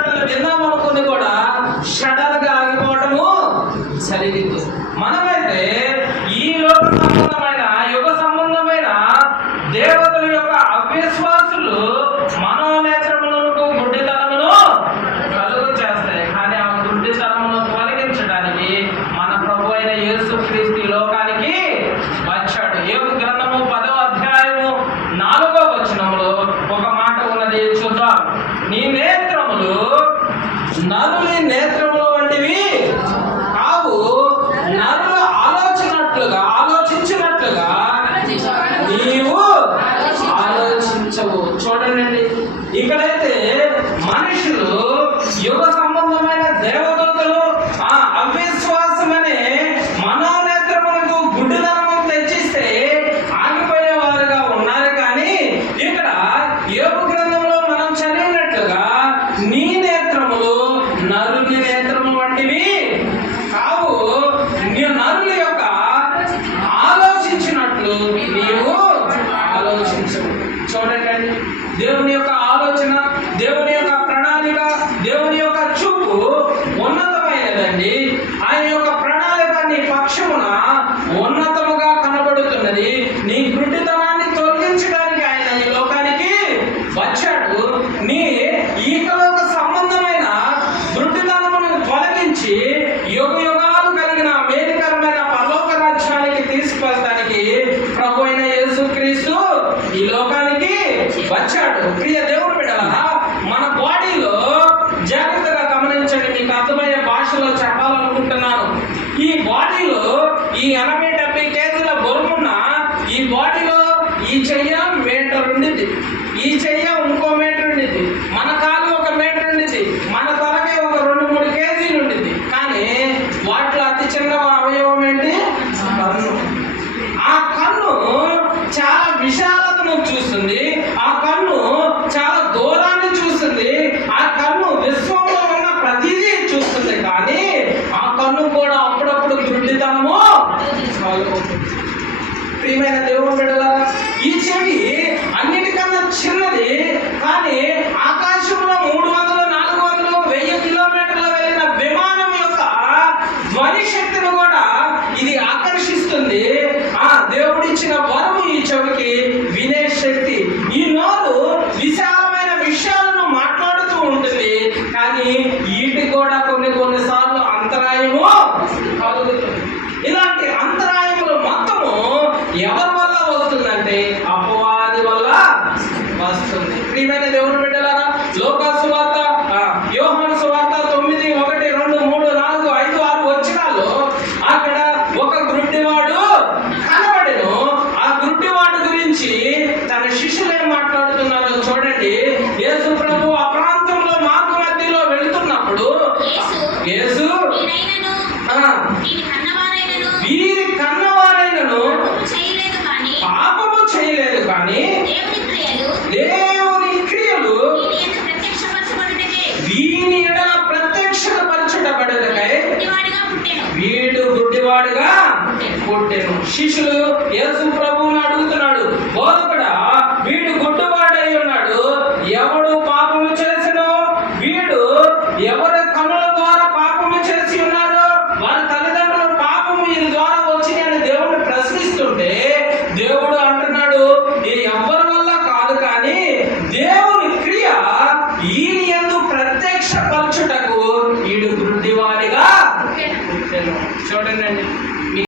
మాటలు విందాం అనుకుని కూడా సడన్ గా ఆగిపోవటము జరిగింది. మనమైతే ఈ లోక సంబంధమైన యుగ సంబంధమైన దేవతల యొక్క అవిశ్వాసులు మనోనేత్రములకు గుడ్డితనమును కలుగు చేస్తాయి. కానీ ఆ గుడ్డితనమును తొలగించడానికి మన ప్రభు అయిన యేసుక్రీస్తు లోకానికి వచ్చాడు. యోబు గ్రంథము 10వ అధ్యాయము 4వ వచనములో ఒక మాట ఉన్నది, చూద్దాం. నీ నేత్రములు నరుని నేత్రములు వంటివి కావు, నరులు ఆలోచించినట్లుగా నీవు ఆలోచించవు. చూడండి, ఇక్కడైతే మనుషులు యుగ సంబంధమైన దేవదూతలు ఆ అవిశ్వాసమనే మనోనేత్రములకు గుడ్డిదనము తెచ్చిస్తే ఆగిపోయేవారుగా ఉన్నారు. కానీ ఇక్కడ యోబు గ్రంథంలో మనం చదివినట్లుగా నీ నేత్రములు నరుని నేత్రము వంటివి కావు, నరుల యొక్క ఆలోచించినట్లు నీవు ఆలోచించవు. చూడండి, దేవుని యొక్క ఆలోచన, దేవుని యొక్క ప్రణాళిక, దేవుని యొక్క చూపు ఉన్నతమైనదండి. ఆయన యొక్క ప్రణాళిక నీ పక్షమున ఉన్నతముగా కనబడుతున్నది. నీ గుడ్డితనాన్ని తొలగించడానికి ఆయన ఈ లోకానికి వచ్చాడు. నీ ఈకలోక సంబంధమైన గుడ్డితనమును తొలగించి యుగ యుగాలు కలిగిన మేలుకరమైన పరలోక రాజ్యానికి తీసుకువెళ్ళడానికి ప్రభు అయిన యేసుక్రీస్తు ఈ లోకానికి వచ్చాడు. ప్రియ దేవుడు బిడ్డలారా, మన బాడీలో జాగ్రత్తగా గమనించండి, మీకు అర్థమయ్యే భాషలో చెప్పాలనుకుంటున్నాను. ఈ బాడీలో ఈ 80-70 కేజీల బరువున్న ఈ బాడీలో ఈ చెయ్య మీటర్ ఉండిద్ది, ఈ చెయ్య ఇంకో మీటర్ ఉండిద్ది, మన కాలు 1 మీటర్ ఉండిద్ది, మన తలకి ఒక 2-3 కేజీలు ఉండిద్ది. కానీ వాటిలో అతి చిన్న అవయవం ఏంటి? కన్ను. ఆ కన్ను చాలా విశాలతను చూస్తుంది, ఆ కన్ను చాలా దూరాన్ని చూస్తుంది, ఆ కన్ను విశ్వంలో ఉన్న ప్రతిదీ చూస్తుంది. కానీ ఆ కన్ను కూడా అప్పుడప్పుడు గుడ్డితనము. ప్రియమైన దేవుని బిడ్డలారా, ఈ చెవి అన్నిటికన్నా చిన్నది. కానీ ఆకాశంలో 300, 400, 1000 కిలోమీటర్ల వెళ్ళిన విమానం యొక్క ధ్వని శక్తిని కూడా ఇది ఆకర్షిస్తుంది. ఆ దేవుడిచ్చిన వరము ఈ చెవికి వినే శక్తి. ఈ నోరు విశాలమైన విషయాలను మాట్లాడుతూ ఉంటుంది. కానీ వీటికి కూడా కొన్నిసార్లు అంతరాయము కలుగుతుంది. ఇలాంటి అంతరాయములు మొత్తము ఎవరి వల్ల వస్తుందంటే అపవాది వల్ల వస్తుంది. ప్రియమైన దేవుని బిడ్డలారా, లోకా సువార్త, యోహాను సువార్త 9, 1, 2, 3, 4, 5, 6 వచనాల్లో అక్కడ ఒక గుడ్డివాడు కనబడెను. ఆ గుడ్డివాడు గురించి తన శిష్యులు ఏం మాట్లాడుతున్నారో చూడండి. యేసు ప్రభు ఆ ప్రాంతంలో మార్గ మధ్యలో వెళుతున్నప్పుడు యేసు వీరి కన్నవారైనను పాపము చేయలేదు, కానీ దేవుని క్రియలు వీని ఎడల ప్రత్యక్షపరచబడుటకై వీడు గుడ్డివాడుగా పుట్టెను. శిష్యులు యేసు ప్రభువుని అడుగుతున్నాడు, బోధకుడా, వీడు గుడ్డివాడై ఉన్నాడు, ఎవడు పాపము చేసినో, వీడు ఎవరి కన్నుల ద్వారా పాపము చేసి ఉన్నారో, వారి తల్లిదండ్రులు పాపము ఈ ద్వారా వచ్చి అని దేవుడిని ప్రశ్నిస్తుంటే దేవుడు అంటున్నాడు, ఇది ఎవరి వల్ల కాదు, కానీ దేవుని క్రియ ఈయన యందు ప్రత్యక్షపరచుటకు వీడు గుడ్డివాడిగా పుట్టెను. చూడండి,